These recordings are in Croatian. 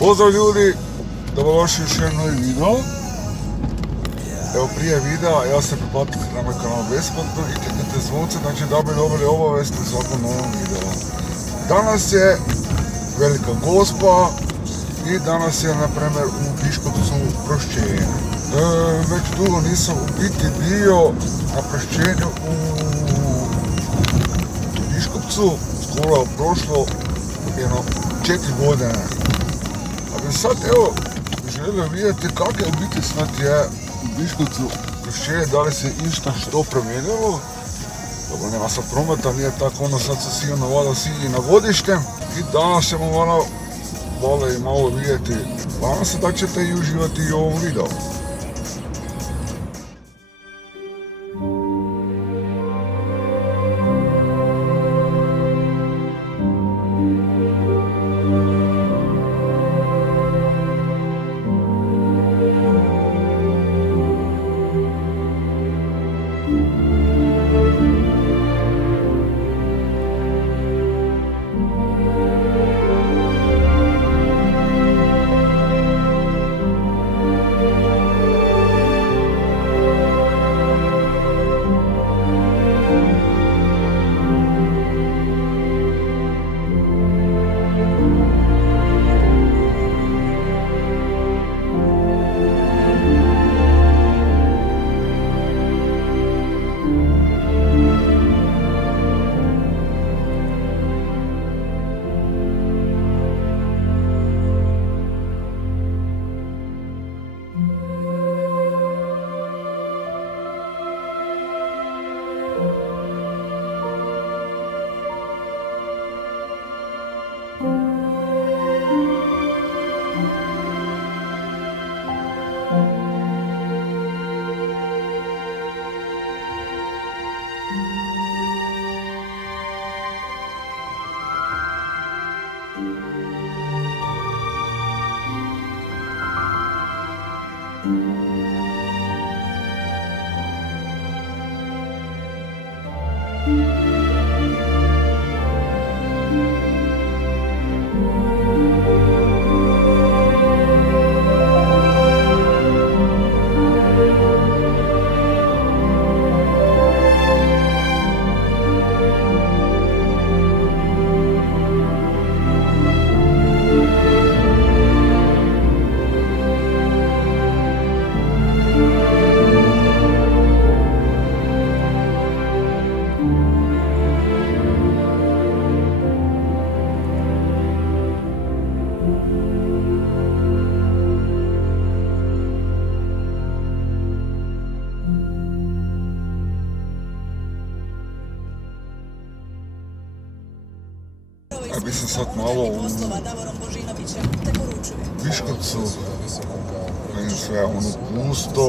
Pozdrav ljudi, dobrodošli u još jedan novi video. Evo prije videa, ja se pretplatite na moj kanal besplatno i kliknite zvonce, znači da bi dobili obavijest u svakom novom videu. Danas je Velika Gospa i danas je na primjer u Piškovcu prošćenje. Već dugo nisam u biti bio na prošćenju u Piškovcu, skoro je prošlo jedno 4 godine. A bi sad evo želio vidjeti kako je u biti sad je u Piškovcu prošćenje, da li se išta što promijenilo. Dobro, nema sad prometa, nije tako ono, sad se sigurno vada svi na godište i danas ćemo malo vidjeti. Nadam se da ćete i uživati i u ovom videu. Ja bi se sad malo u Piškovcu, vidim sve ono pusto,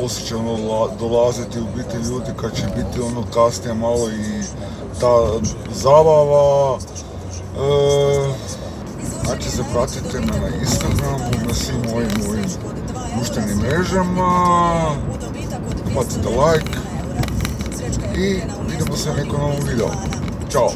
poslije će ono dolaziti u biti ljudi kad će biti ono kasnije malo i ta zabava. Znači se pratite me na Instagramu, na svim mojim društvenim mrežama, bacite like i vidimo se u nekom novom videu. Ćao!